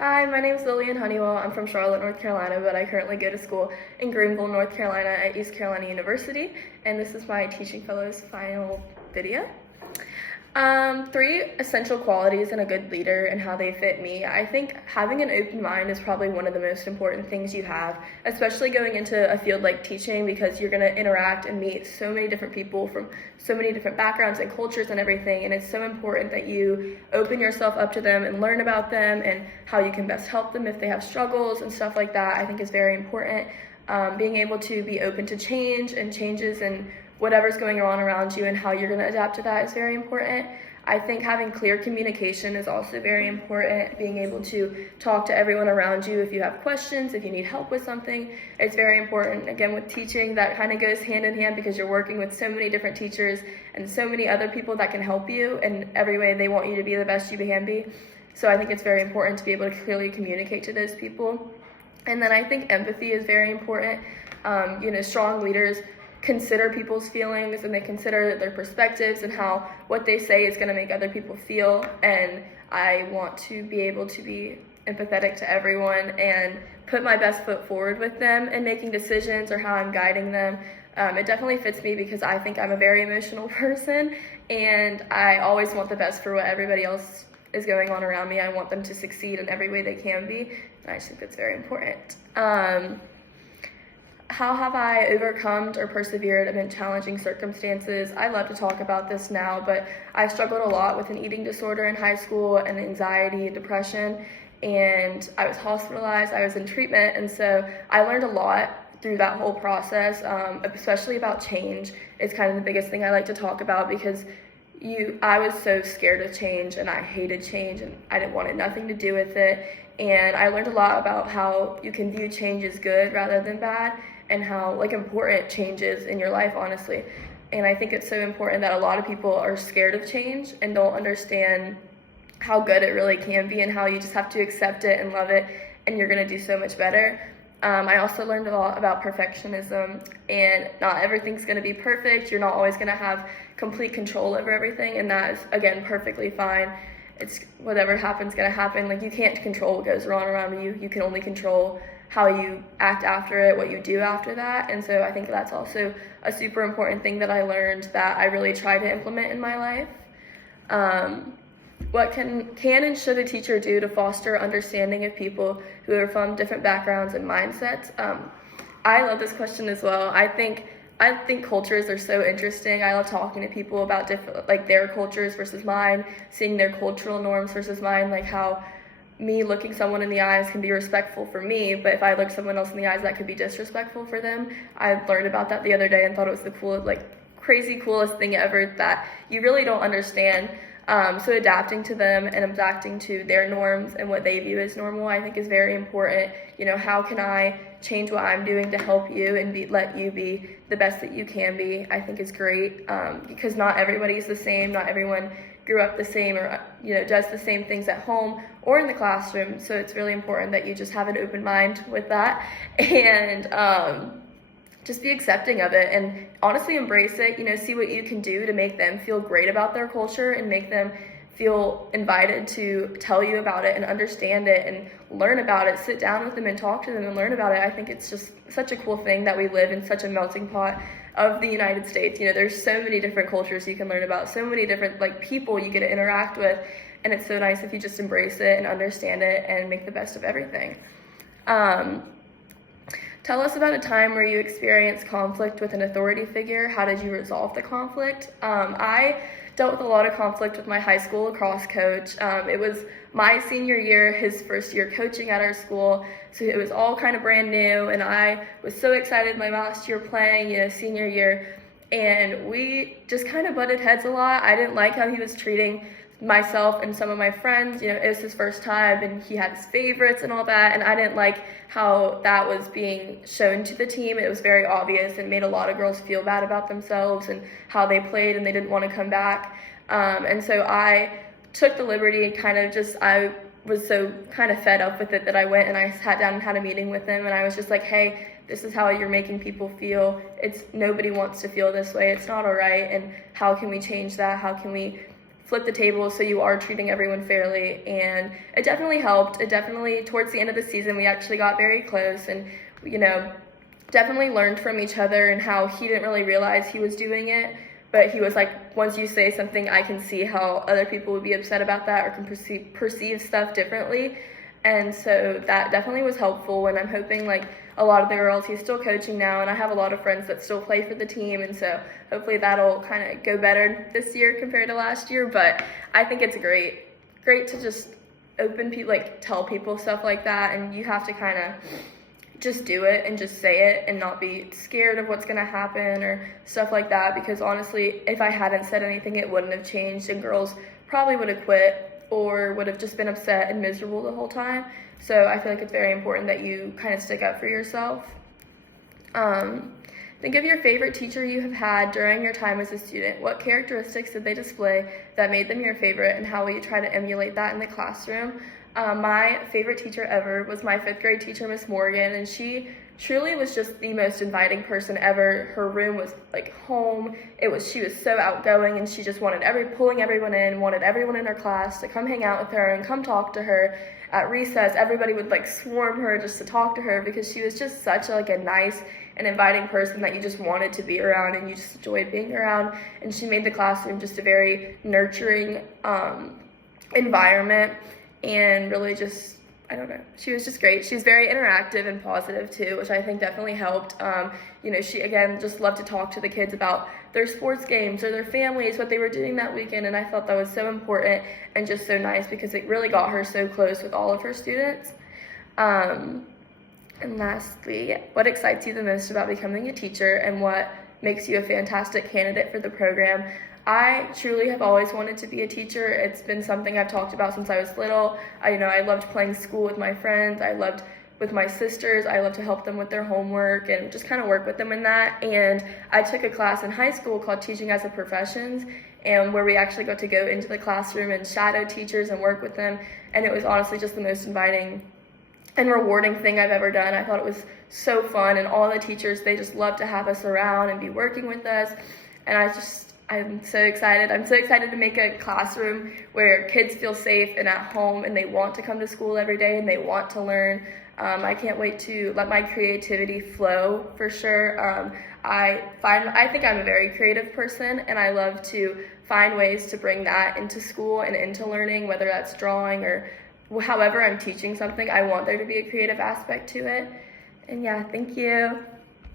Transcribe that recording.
Hi, my name is Lilyan Honeywell. I'm from Charlotte, North Carolina, but I currently go to school in Greenville, North Carolina at East Carolina University, and this is my Teaching Fellows final video. 3 essential qualities in a good leader and how they fit me. I think having an open mind is probably one of the most important things you have, especially going into a field like teaching, because you're going to interact and meet so many different people from so many different backgrounds and cultures and everything, and it's so important that you open yourself up to them and learn about them and how you can best help them if they have struggles and stuff like that. I think is very important. Being able to be open to change and changes and whatever's going on around you and how you're going to adapt to that is very important. I think having clear communication is also very important. Being able to talk to everyone around you if you have questions, if you need help with something, it's very important. Again, with teaching, that kind of goes hand in hand because you're working with so many different teachers and so many other people that can help you in every way. They want you to be the best you can be. So I think it's very important to be able to clearly communicate to those people. And then I think empathy is very important. Strong leaders consider people's feelings and they consider their perspectives and how what they say is going to make other people feel, and I want to be able to be empathetic to everyone and put my best foot forward with them in making decisions or how I'm guiding them. It definitely fits me because I think I'm a very emotional person and I always want the best for what everybody else is going on around me. I want them to succeed in every way they can be, and I just think that's very important. How have I overcome or persevered amid challenging circumstances? I love to talk about this now, but I struggled a lot with an eating disorder in high school and anxiety, depression, and I was hospitalized. I was in treatment, and so I learned a lot through that whole process, especially about change. It's kind of the biggest thing I like to talk about because I was so scared of change and I hated change and I didn't want nothing to do with it. And I learned a lot about how you can view change as good rather than bad, and how important change is in your life, honestly. And I think it's so important that a lot of people are scared of change and don't understand how good it really can be and how you just have to accept it and love it and you're gonna do so much better. I also learned a lot about perfectionism, and not everything's gonna be perfect. You're not always gonna have complete control over everything, and that is, again, perfectly fine. It's whatever happens gonna happen. You can't control what goes on around you. You can only control how you act after it, what you do after that. And so I think that's also a super important thing that I learned that I really try to implement in my life. What can and should a teacher do to foster understanding of people who are from different backgrounds and mindsets? I love this question as well. I think cultures are so interesting. I love talking to people about different, their cultures versus mine, seeing their cultural norms versus mine, how me looking someone in the eyes can be respectful for me, but if I look someone else in the eyes, that could be disrespectful for them. I learned about that the other day and thought it was the coolest, coolest thing ever that you really don't understand. So adapting to them and adapting to their norms and what they view as normal, I think is very important. How can I change what I'm doing to help you and let you be the best that you can be, I think is great, because not everybody is the same. Not everyone grew up the same or does the same things at home or in the classroom. So it's really important that you just have an open mind with that and just be accepting of it and honestly embrace it. See what you can do to make them feel great about their culture and make them feel invited to tell you about it and understand it and learn about it. Sit down with them and talk to them and learn about it. I think it's just such a cool thing that we live in such a melting pot of the United States. There's so many different cultures you can learn about, so many different people you get to interact with, and it's so nice if you just embrace it and understand it and make the best of everything. Tell us about a time where you experienced conflict with an authority figure. How did you resolve the conflict? I dealt with a lot of conflict with my high school lacrosse coach. It was my senior year, his first year coaching at our school, so it was all kind of brand new, and I was so excited my last year playing, senior year, and we just kind of butted heads a lot. I didn't like how he was treating myself and some of my friends. It was his first time and he had his favorites and all that, and I didn't like how that was being shown to the team. It was very obvious and made a lot of girls feel bad about themselves and how they played and they didn't want to come back, and so I took the liberty I was so kind of fed up with it that I went and I sat down and had a meeting with him, and I was just like, hey, this is how you're making people feel. Nobody wants to feel this way. It's not all right, and how can we change that? How can we flip the table so you are treating everyone fairly. And it definitely helped. It definitely, towards the end of the season, we actually got very close and, definitely learned from each other and how he didn't really realize he was doing it. But he was like, once you say something, I can see how other people would be upset about that or can perceive stuff differently. And so that definitely was helpful, and I'm hoping like a lot of the girls, he's still coaching now, and I have a lot of friends that still play for the team, and so hopefully that'll kind of go better this year compared to last year. But I think it's great to just tell people stuff like that, and you have to kind of just do it and just say it and not be scared of what's going to happen or stuff like that, because honestly, if I hadn't said anything, it wouldn't have changed, and girls probably would have quit or would have just been upset and miserable the whole time. So I feel like it's very important that you kind of stick up for yourself. Think of your favorite teacher you have had during your time as a student. What characteristics did they display that made them your favorite, and how will you try to emulate that in the classroom? My favorite teacher ever was my 5th grade teacher, Miss Morgan, and she truly was just the most inviting person ever. Her room was like home. She was so outgoing, and she just wanted pulling everyone in, wanted everyone in her class to come hang out with her and come talk to her. At recess, everybody would like swarm her just to talk to her, because she was just such a nice and inviting person that you just wanted to be around and you just enjoyed being around. And she made the classroom just a very nurturing environment, and really just, I don't know, she was just great. She was very interactive and positive too, which I think definitely helped. She again just loved to talk to the kids about their sports games or their families, what they were doing that weekend, and I thought that was so important and just so nice, because it really got her so close with all of her students. And lastly, what excites you the most about becoming a teacher, and what makes you a fantastic candidate for the program? I truly have always wanted to be a teacher. It's been something I've talked about since I was little. I loved playing school with my friends. I loved with my sisters. I love to help them with their homework and just kind of work with them in that. And I took a class in high school called Teaching as a Professions, and where we actually got to go into the classroom and shadow teachers and work with them. And it was honestly just the most inviting and rewarding thing I've ever done. I thought it was so fun, and all the teachers, they just love to have us around and be working with us. And I'm so excited. I'm so excited to make a classroom where kids feel safe and at home, and they want to come to school every day and they want to learn. I can't wait to let my creativity flow, for sure. I think I'm a very creative person, and I love to find ways to bring that into school and into learning, whether that's drawing or however I'm teaching something. I want there to be a creative aspect to it. And yeah, thank you.